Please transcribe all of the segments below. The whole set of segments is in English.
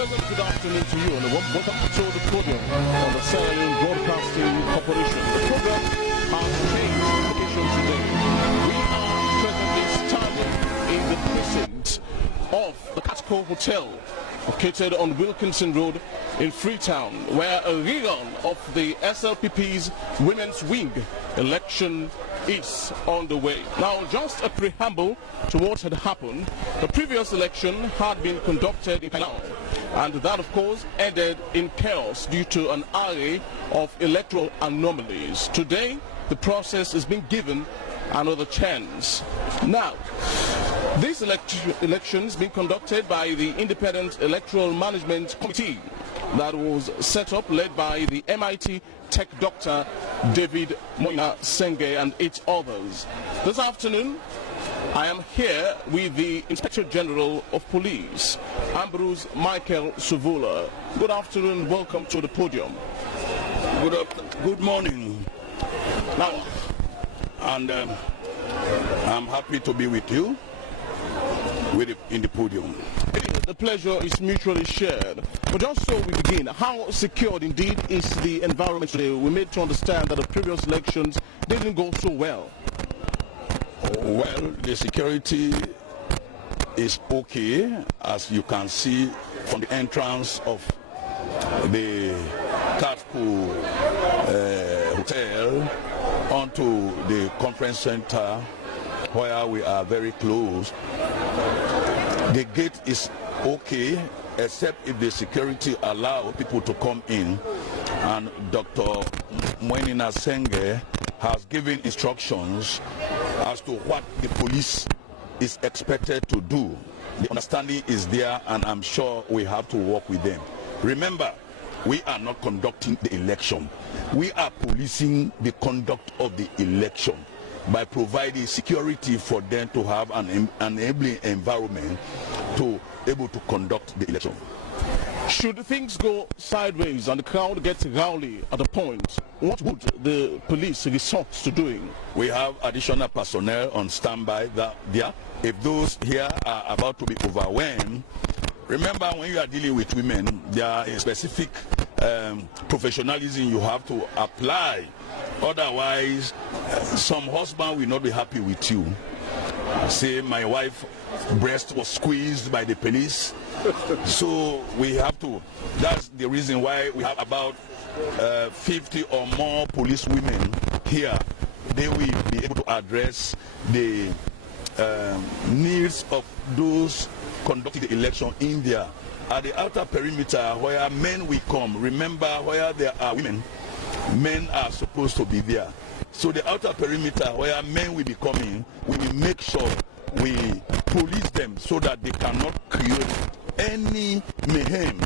pleasant good afternoon to you, and welcome to the podium of the Sierra Leone Broadcasting Corporation. The program has changed location today. We are presently standing in the precinct of the Catco Hotel, located on Wilkinson Road in Freetown, where a rerun of the SLPP's Women's Wing election is on the way. Now, just a preamble to what had happened. The previous election had been conducted in Canal, and that of course ended in chaos due to an array of electoral anomalies. Today, the process is being given another chance. Now, this election is being conducted by the Independent Electoral Management Committee that was set up, led by the MIT Tech Dr. David Moina Senge and 8 others. This afternoon, I am here with the Inspector General of Police, Ambrose Michael Suvola. Good afternoon, welcome to the podium. Good morning. Now, And I'm happy to be with you in the podium. the pleasure is mutually shared. But just so we begin, how secured indeed is the environment today? We made to understand that the previous elections didn't go so well. Well, the security is okay, as you can see from the entrance of the Catco Hotel onto the conference center, where we are very close. The gate is okay, except if the security allow people to come in, and Dr. Moina Senge has given instructions as to what the police is expected to do. The understanding is there, and I'm sure we have to work with them. Remember, we are not conducting the election. We are policing the conduct of the election by providing security for them to have an enabling environment to able to conduct the election. Should things go sideways and the crowd gets rowdy at a point, what would the police resort to doing? We have additional personnel on standby there. If those here are about to be overwhelmed, remember, when you are dealing with women, there is specific professionalism you have to apply. Otherwise, some husband will not be happy with you. Say, my wife's breast was squeezed by the police. So we have to, that's the reason why we have about 50 or more police women here. They will be able to address the needs of those conducting the election in there. At the outer perimeter where men will come, remember, where there are women, men are supposed to be there. So the outer perimeter where men will be coming, we will make sure we police them so that they cannot create any mayhem,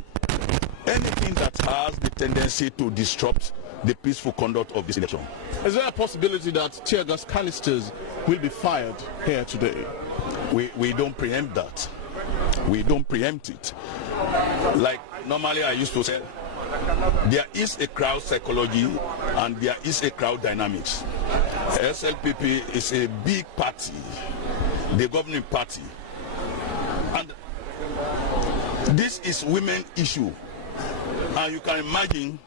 anything that has the tendency to disrupt the peaceful conduct of this election. Is there a possibility that tear gas canisters will be fired here today? We don't preempt that. We don't preempt it. Like normally I used to say, there is a crowd psychology and there is a crowd dynamics. SLPP is a big party, the governing party, and this is women issue. And you can imagine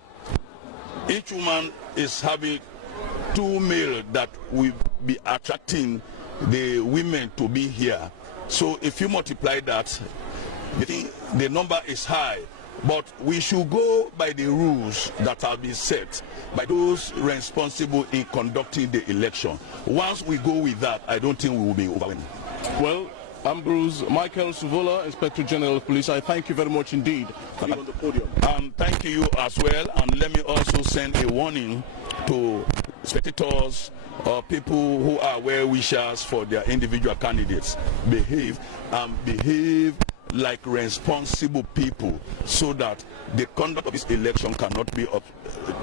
each woman is having 2 male that will be attracting the women to be here. So if you multiply that, the number is high. But we should go by the rules that have been set by those responsible in conducting the election. Once we go with that, I don't think we will be overwhelmed. Well, Ambrose Michael Suvola, Inspector General of Police, I thank you very much indeed for being on the podium. Thank you as well, and let me also send a warning to spectators or people who are well-wishers for their individual candidates. Behave like responsible people, so that the conduct of this election cannot be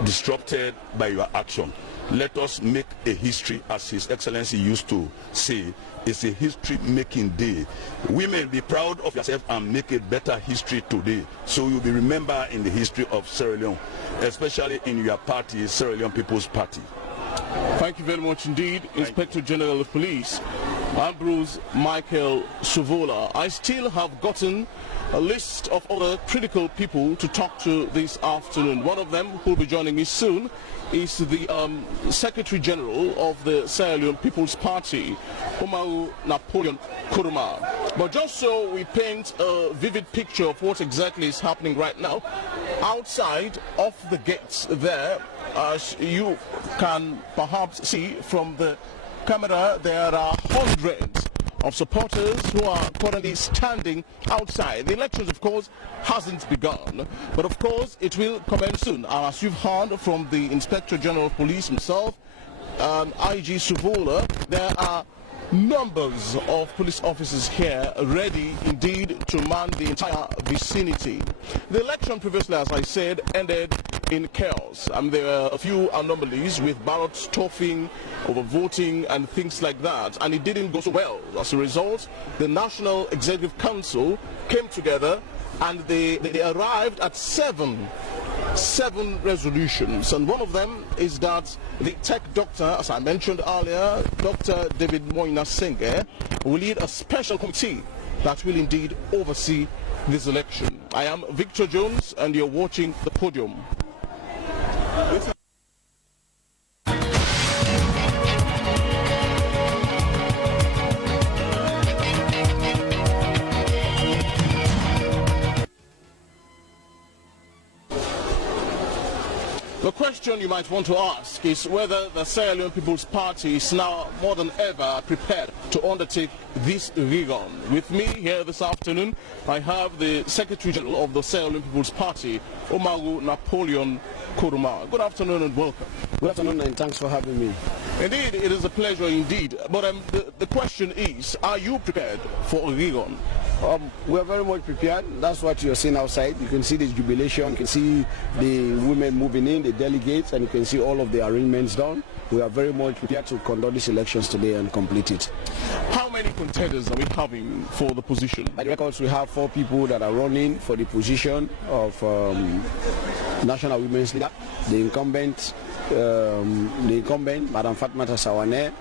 disrupted by your action. Let us make a history, as His Excellency used to say. It's a history-making day. Women, be proud of yourself and make a better history today, so you'll be remembered in the history of Sierra Leone, especially in your party, Sierra Leone People's Party. Thank you very much indeed, Inspector General of Police. Ambrose Michael Suvola. I still have gotten a list of other critical people to talk to this afternoon. One of them, who will be joining me soon, is the Secretary General of the Sierra Leone People's Party, Umaru Napoleon Kuruma. But just so we paint a vivid picture of what exactly is happening right now, outside of the gates there, as you can perhaps see from the camera, there are hundreds of supporters who are currently standing outside. The elections, of course, hasn't begun, but of course it will commence soon. And as you've heard from the Inspector General of Police himself, IG Suvola, there are numbers of police officers here ready indeed to man the entire vicinity. The election previously, as I said, ended in chaos, and there were a few anomalies with ballot stuffing, overvoting and things like that, and it didn't go so well. As a result, the National Executive Council came together and they arrived at seven resolutions, and one of them is that the tech doctor, as I mentioned earlier, Dr. David Moina Senge, will lead a special committee that will indeed oversee this election. I am Victor Jones and you're watching The Podium. The question you might want to ask is whether the Sierra Leone People's Party is now more than ever prepared to undertake this recon. With me here this afternoon, I have the Secretary General of the Sierra Leone People's Party, Umaru Napoleon Kuruma. Good afternoon and welcome. Good afternoon and thanks for having me. Indeed, it is a pleasure indeed. But the question is, are you prepared for a recon? We are very much prepared. That's what you're seeing outside. You can see the jubilation, you can see the women moving in, the delegates, and you can see all of the arrangements done. We are very much prepared to conduct these elections today and complete it. How many contenders are we having for the position? By the records, we have 4 people that are running for the position of National Women's Leader. The incumbent, Madam Fatmata Sawane,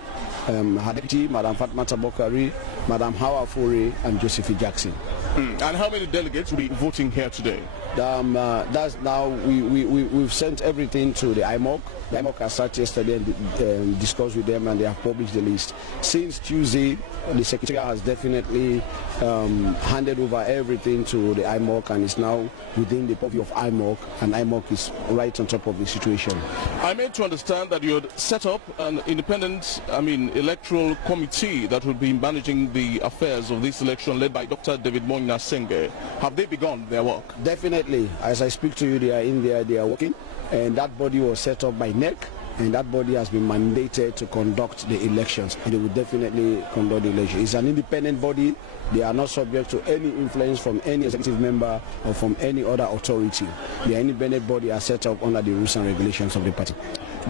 her deputy, Madam Fatmata Bokari, Madam Hawa Fore, and Josephine Jackson. And how many delegates will be voting here today? That's now we've sent everything to the IMOC. The IMOC has started yesterday and discussed with them, and they have published the list. Since Tuesday, the Secretariat has definitely handed over everything to the IMOC, and is now within the purview of IMOC, and IMOC is right on top of the situation. I made to understand that you had set up an independent, electoral committee that will be managing the affairs of this election, led by Dr. David Moina Senge. Have they begun their work? Definitely. As I speak to you, they are in there, they are working, and that body was set up by NEC, and that body has been mandated to conduct the elections, and they will definitely conduct the election. It's an independent body. They are not subject to any influence from any executive member or from any other authority. The independent body are set up under the rules and regulations of the party.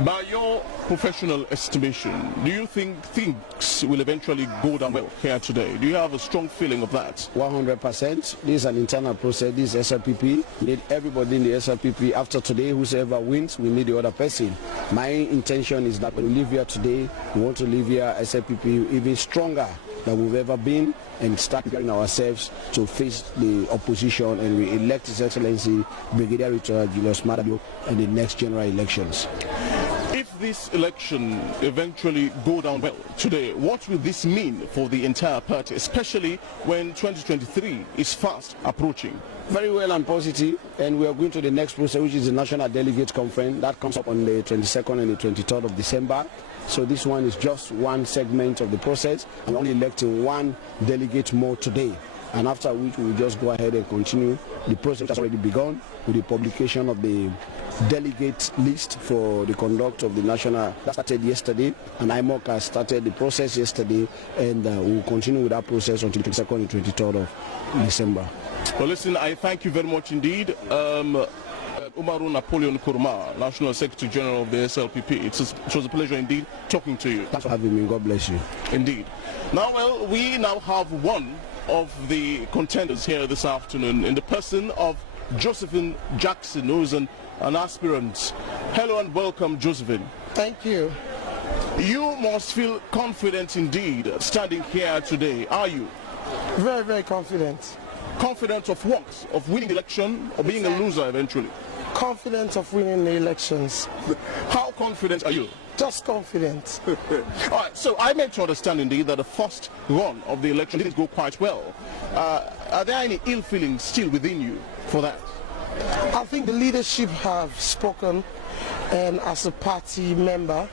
By your professional estimation, do you think things will eventually go down well here today? Do you have a strong feeling of that? 100%. This is an internal process. This is SLPP. We need everybody in the SLPP. After today, whoever wins, we need the other person. My intention is that when we leave here today, we want to leave here SLPP even stronger than we've ever been, and start preparing ourselves to face the opposition and we elect His Excellency Brigadier Richard Julius Madabio in the next general elections. If this election eventually go down well today, what will this mean for the entire party, especially when 2023 is fast approaching? Very well and positive, and we are going to the next process, which is the National Delegate Conference. That comes up on the 22nd and the 23rd of December. So this one is just one segment of the process. I'm only electing one delegate more today, and after which we will just go ahead and continue. The process has already begun with the publication of the delegate list for the conduct of the national. That started yesterday, and IMOC has started the process yesterday, and we will continue with that process until the 22nd and 23rd of December. Well, listen, I thank you very much indeed. Umaru Napoleon Kuruma, National Secretary General of the SLPP. It was a pleasure indeed talking to you. Thanks for having me. God bless you. Indeed. Now, well, we now have one of the contenders here this afternoon in the person of Josephine Jackson, who is an aspirant. Hello and welcome, Josephine. Thank you. You must feel confident indeed standing here today, are you? Very, very confident. Confident of what? Of winning the election or being a loser eventually? Confident of winning the elections. How confident are you? Just confident. All right, so I meant to understand indeed that the first run of the election didn't go quite well. Are there any ill feelings still within you for that? I think the leadership have spoken, and as a party member,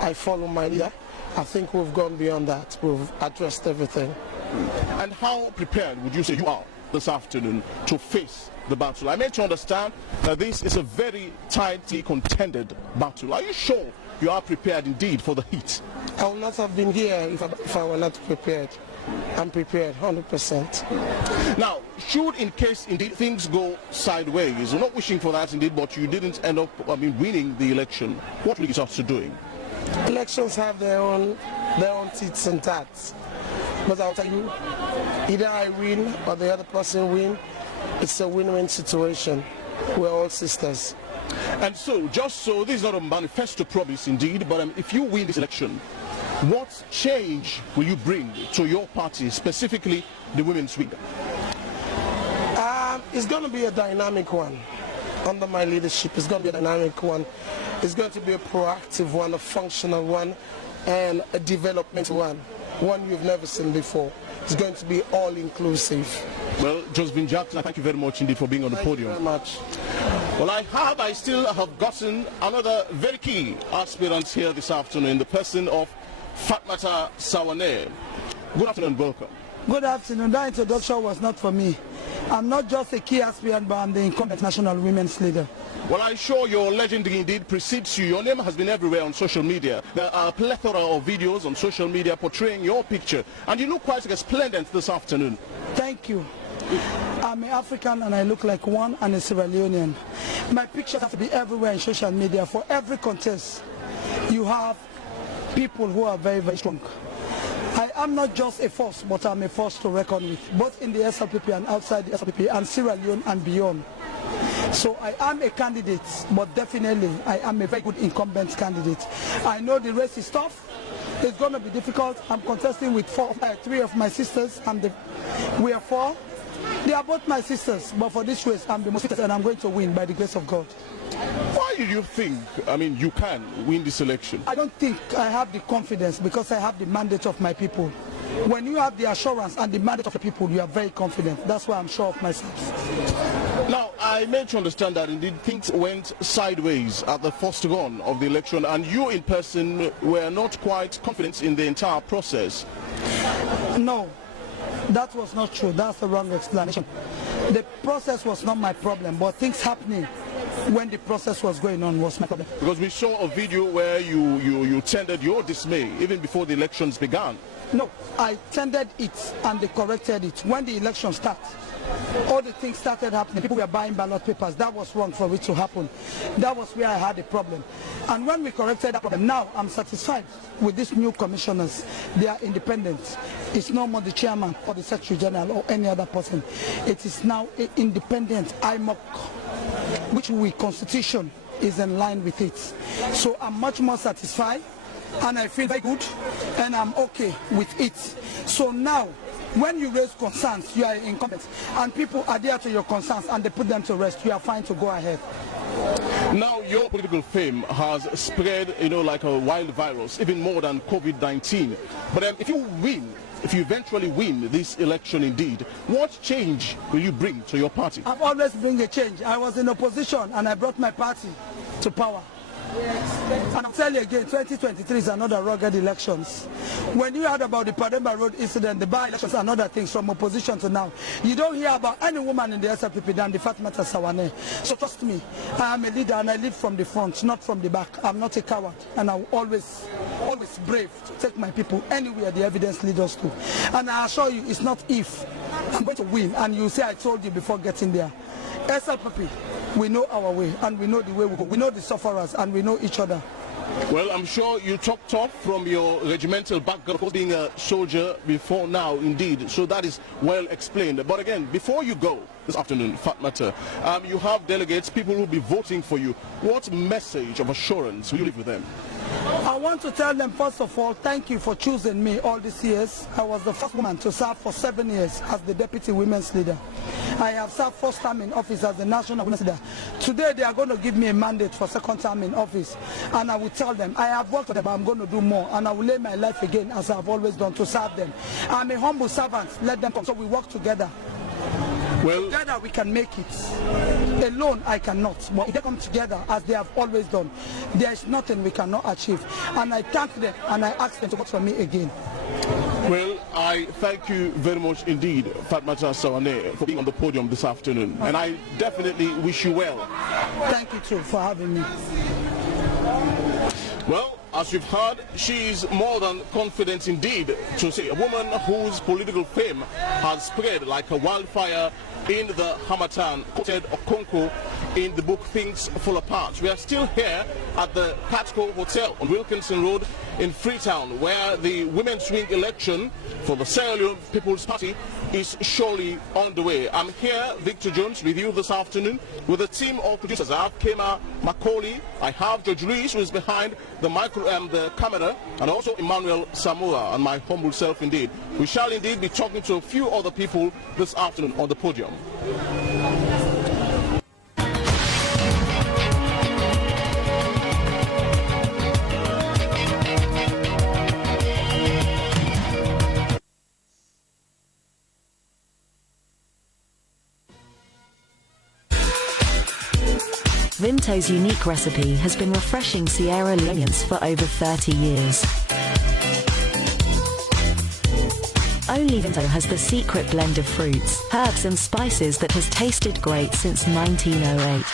I follow my leader. I think we've gone beyond that. We've addressed everything. And how prepared would you say you are this afternoon to face the battle? I meant to understand that this is a very tightly contended battle. Are you sure you are prepared indeed for the heat? I would not have been here if I were not prepared. I'm prepared, 100%. Now, should in case indeed things go sideways, you're not wishing for that indeed, but you didn't end up winning the election, what will you start to doing? Elections have their own tits and tats. But I'll tell you, either I win or the other person win, it's a win-win situation. We're all sisters. And so, just so, this is not a manifesto promise indeed, but if you win this election, what change will you bring to your party, specifically the Women's Wing? It's going to be a dynamic one. Under my leadership, it's going to be a dynamic one. It's going to be a proactive one, a functional one, and a development one you've never seen before. It's going to be all-inclusive. Well, Josephine Jackson, thank you very much indeed for being on the podium. Thank you very much. Well, I still have gotten another very key aspirant here this afternoon, the person of Fatmata Sawane. Good afternoon, welcome. Good afternoon. That introduction was not for me. I'm not just a key aspirant, but I'm the incumbent national women's leader. Well, I'm sure your legend indeed precedes you. Your name has been everywhere on social media. There are a plethora of videos on social media portraying your picture, and you look quite resplendent this afternoon. Thank you. I'm an African and I look like one, and a Sierra Leonean. My pictures have to be everywhere in social media. For every contest, you have people who are very, very strong. I am not just a force, but I'm a force to reckon with, both in the SLPP and outside the SLPP, and Sierra Leone and beyond. So I am a candidate, but definitely I am a very good incumbent candidate. I know the race is tough. It's going to be difficult. I'm contesting with three of my sisters. We are four. They are both my sisters, but for this race, I'm the most fittest, and I'm going to win by the grace of God. Why do you think, you can win this election? I don't think I have the confidence because I have the mandate of my people. When you have the assurance and the mandate of the people, you are very confident. That's why I'm sure of myself. Now, I made to understand that indeed things went sideways at the first run of the election, and you in person were not quite confident in the entire process. No, that was not true. That's the wrong explanation. The process was not my problem, but things happening when the process was going on was my problem. Because we saw a video where you tendered your dismay even before the elections began. No, I tendered it and they corrected it. When the election started, all the things started happening. People were buying ballot papers. That was wrong for it to happen. That was where I had a problem. And when we corrected that problem, now I'm satisfied with these new commissioners. They are independent. It's no more the chairman or the secretary general or any other person. It is now an independent IMOC, which the constitution is in line with it. So I'm much more satisfied and I feel very good and I'm okay with it. So now, when you raise concerns, you are incumbent, and people adhere to your concerns and they put them to rest, you are fine to go ahead. Now your political fame has spread, like a wild virus, even more than COVID-19. But if you eventually win this election indeed, what change will you bring to your party? I've always bring a change. I was in opposition and I brought my party to power. And I'll tell you again, 2023 is another rugged elections. When you heard about the Pademba Road incident, the by-elections and other things from opposition to now, you don't hear about any woman in the SLPP than the Fatmata Sawane. So trust me, I am a leader and I lead from the front, not from the back. I'm not a coward and I'm always brave to take my people anywhere the evidence leads us to. And I assure you, it's not if. I'm going to win, and you say I told you before getting there. SLPP, we know our way and we know the way we go. We know the sufferers and we know each other. Well, I'm sure you talk tough from your regimental background, being a soldier before now, indeed. So that is well explained. But again, before you go this afternoon, Fatmata, you have delegates, people who will be voting for you. What message of assurance will you leave with them? I want to tell them, first of all, thank you for choosing me all these years. I was the first woman to serve for 7 years as the Deputy Women's Leader. I have served first time in office as the National Women's Leader. Today they are going to give me a mandate for second time in office. And I will tell them, I have worked for them, but I'm going to do more. And I will lay my life again, as I've always done, to serve them. I'm a humble servant. Let them come. So we work together. Well, together we can make it. Alone I cannot. But if they come together as they have always done, there is nothing we cannot achieve. And I thank them and I ask them to vote for me again. Well, I thank you very much indeed, Fatmata Sawane, for being on the podium this afternoon. And I definitely wish you well. Thank you too for having me. Well, as you've heard, she is more than confident indeed to say a woman whose political fame has spread like a wildfire in the Hamatan, quoted Okonkwo in the book Things Fall Apart. We are still here at the Catco Hotel on Wilkinson Road in Freetown, where the women's swing election for the Sierra Leone People's Party is surely on the way. I'm here, Victor Jones, with you this afternoon with a team of producers. I have Kema Macaulay, I have George Luis, who is behind the camera, and also Emmanuel Samoa, and my humble self indeed. We shall indeed be talking to a few other people this afternoon on the podium. Vimto's unique recipe has been refreshing Sierra Leoneans for over 30 years. Only Vimto has the secret blend of fruits, herbs and spices that has tasted great since 1908.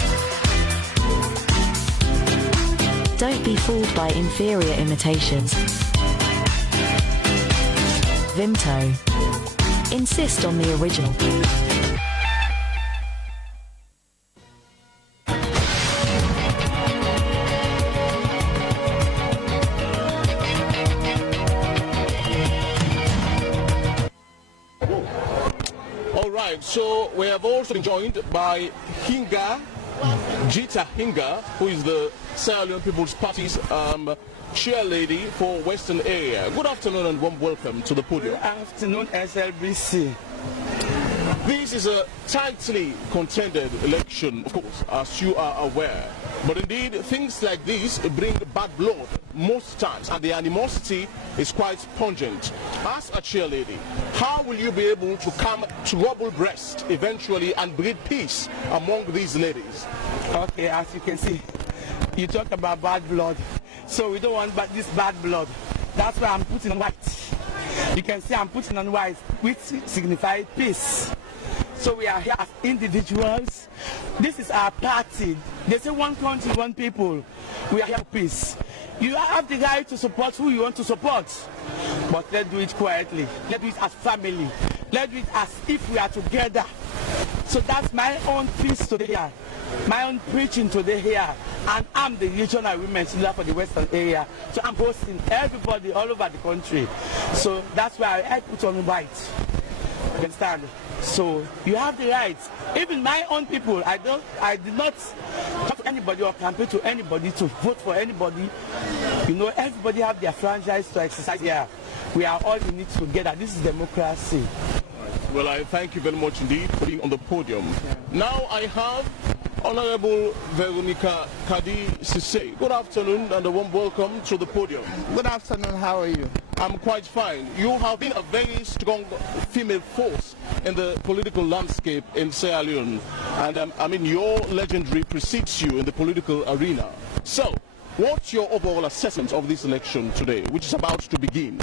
Don't be fooled by inferior imitations. Vimto. Insist on the original. So we have also been joined by Jita Hinga, who is the Sierra Leone People's Party's chair lady for Western area. Good afternoon and warm welcome to the podium. Good afternoon, SLPP. This is a tightly contended election, of course, as you are aware. But indeed, things like this bring bad blood most times, and the animosity is quite pungent. As a chairlady, how will you be able to come to rubble breast eventually and breed peace among these ladies? Okay, as you can see, you talk about bad blood. So we don't want this bad blood. That's why I'm putting on white. You can see I'm putting on white, which signifies peace. So we are here as individuals. This is our party. They say one country, one people. We are here for peace. You have the right to support who you want to support. But let's do it quietly. Let's do it as family. Let's do it as if we are together. So that's my own peace today here. My own preaching today here. And I'm the regional women's leader for the Western area. So I'm hosting everybody all over the country. So that's why I put on white. You understand? So you have the right. Even my own people, I did not talk to anybody or campaign to anybody to vote for anybody. You know, everybody have their franchise to exercise here. We are all in it together. This is democracy. Well, I thank you very much indeed for being on the podium. Yeah. Now I have Honorable Veronica Kadi Sise. Good afternoon and a warm welcome to the podium. Good afternoon, how are you? I'm quite fine. You have been a very strong female force in the political landscape in Sierra Leone. And I mean, your legendary precedes you in the political arena. So, what's your overall assessment of this election today, which is about to begin?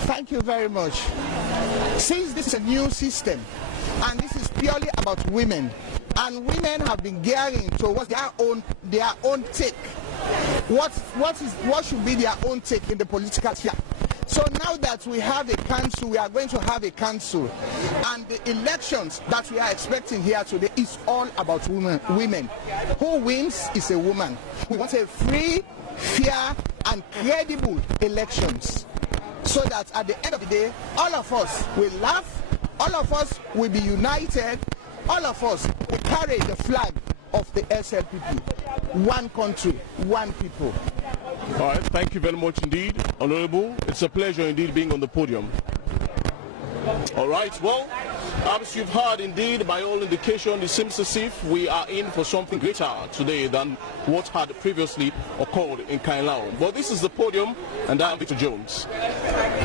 Thank you very much. Since this is a new system, and this is purely about women, and women have been gearing towards their own take. What should be their own take in the political sphere? So now that we have a council, we are going to have a council, and the elections that we are expecting here today is all about women. Who wins is a woman. We want a free, fair, and credible elections, so that at the end of the day, all of us will laugh, all of us will be united, all of us will carry the flag of the SLPP. One country, one people. All right, thank you very much indeed, Honorable. It's a pleasure indeed being on the podium. All right, well, as you've heard indeed, by all indication, it seems as if we are in for something greater today than what had previously occurred in Kailao. But this is the podium, and I'm Victor Jones.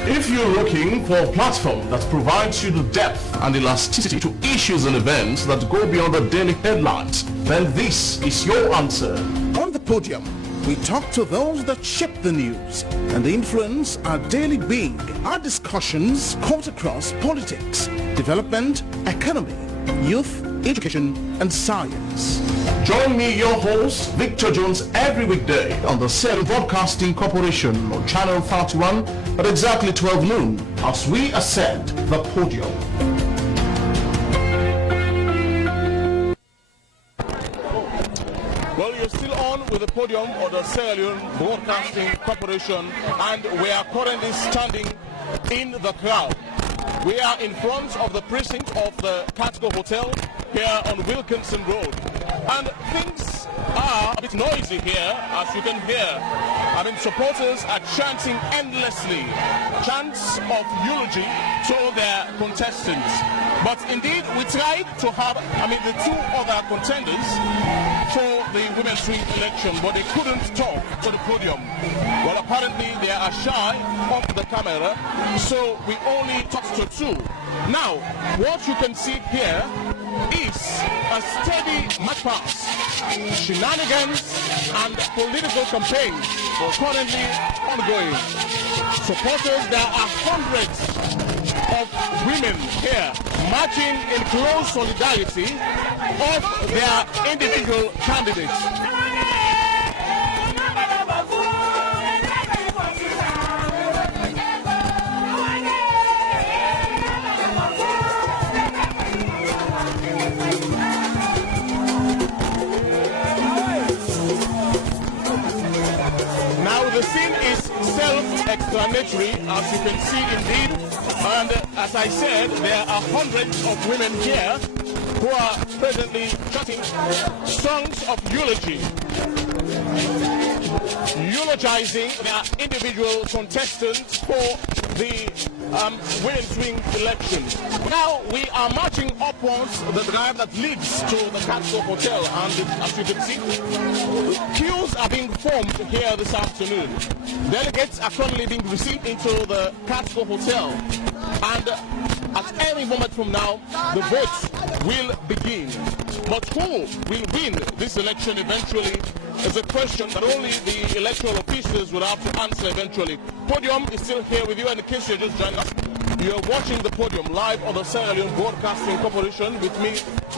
If you're looking for a platform that provides you the depth and elasticity to issues and events that go beyond the daily headlines, then this is your answer. On the podium, we talk to those that shape the news and influence our daily being. Our discussions cut across politics, development, economy, youth, education, and science. Join me, your host, Victor Jones, every weekday on the SLPP Broadcasting Corporation on Channel 31 at exactly 12 noon as we ascend the podium. Well, you're still on with the podium of the SLPP Broadcasting Corporation, and we are currently standing in the crowd. We are in front of the precinct of the Catco Hotel here on Wilkinson Road, and things are a bit noisy here, as you can hear. I mean, supporters are chanting endlessly, chants of eulogy to their contestants. But indeed, we tried to have, the two other contenders for the women's swing election, but they couldn't talk to the podium. Well, apparently they are shy of the camera, so we only talked to two. Now, what you can see here is a steady match pass, shenanigans and political campaigns are currently ongoing. Supporters, there are hundreds of women here marching in close solidarity of their individual candidates. The scene is self-explanatory, as you can see indeed, and as I said, there are hundreds of women here who are presently chanting songs of eulogy, eulogizing their individual contestants for the women's swing election. Now we are marching upwards the drive that leads to the Catco Hotel, and as you can see, queues are being formed here this afternoon. Delegates are currently being received into the Catco Hotel, and at any moment from now, the votes will begin. But who will win this election eventually is a question that only the electoral officials will have to answer eventually. Podium is still here with you, and in case you're just joining us, you are watching the podium live on the SLPP Broadcasting Corporation with me,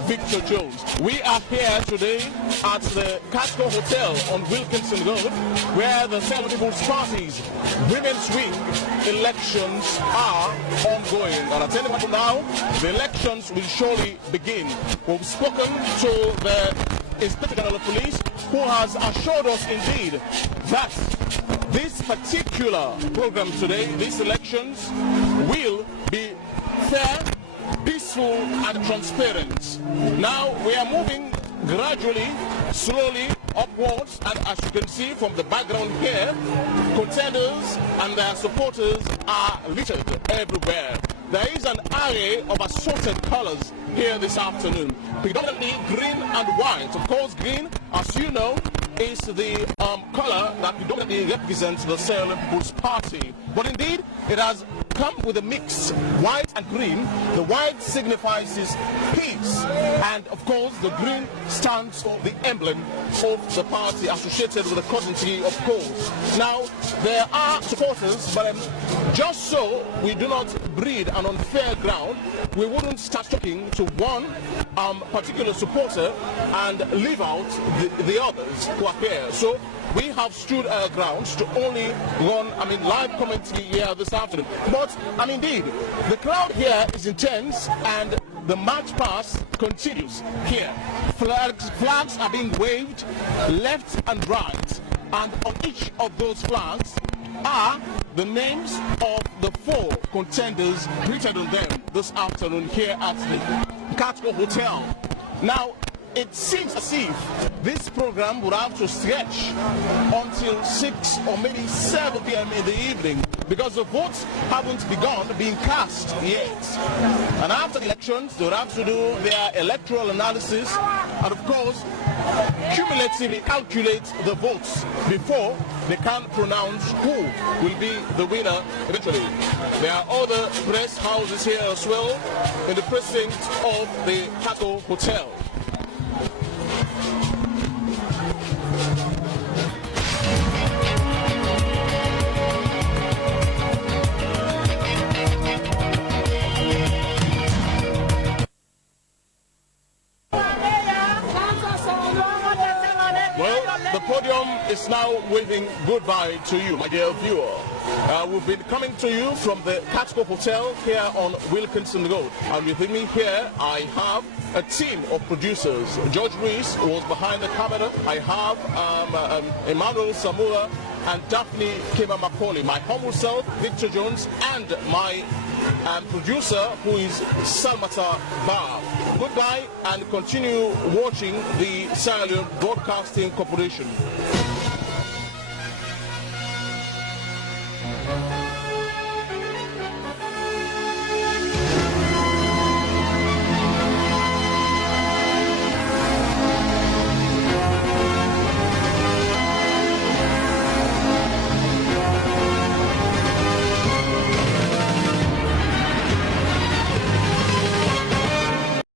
Victor Jones. We are here today at the Catco Hotel on Wilkinson Road, where the SLPP People's Party's women's swing elections are ongoing. And at any moment now, the elections will surely begin. We've spoken to the Inspector General of Police, who has assured us indeed that this particular program today, these elections, will be fair, peaceful and transparent. Now we are moving gradually, slowly upwards, and as you can see from the background here, contenders and their supporters are littered everywhere. There is an array of assorted colors here this afternoon, predominantly green and white. Of course, green, as you know, is the color that predominantly represents the SLPP People's Party. But indeed, it has come with a mix, white and green. The white signifies peace, and of course, the green stands for the emblem of the party associated with the cotton tree, of course. Now, there are supporters, but just so we do not breed an unfair ground, we wouldn't start talking to one particular supporter and leave out the others who are here. So we have stood our grounds to only run, live commentary here this afternoon. But, indeed, the crowd here is intense, and the march past continues here. Flags are being waved left and right, and on each of those flags are the names of the four contenders written on them this afternoon here at the Catco Hotel. Now, it seems as if this program would have to stretch until 6 or maybe 7 p.m. in the evening, because the votes haven't begun being cast yet. And after the elections, they would have to do their electoral analysis and, of course, cumulatively calculate the votes before they can pronounce who will be the winner eventually. There are other press houses here as well in the precinct of the Taco Hotel. The podium is now waving goodbye to you, my dear viewer. We've been coming to you from the Catco Hotel here on Wilkinson Road. And with me here, I have a team of producers. George Reese was behind the camera. I have Emmanuel Samura and Daphne Kema Macaulay. My humble self, Victor Jones, and my producer, who is Salmata Bar. Goodbye and continue watching the Sierra Leone Broadcasting Corporation.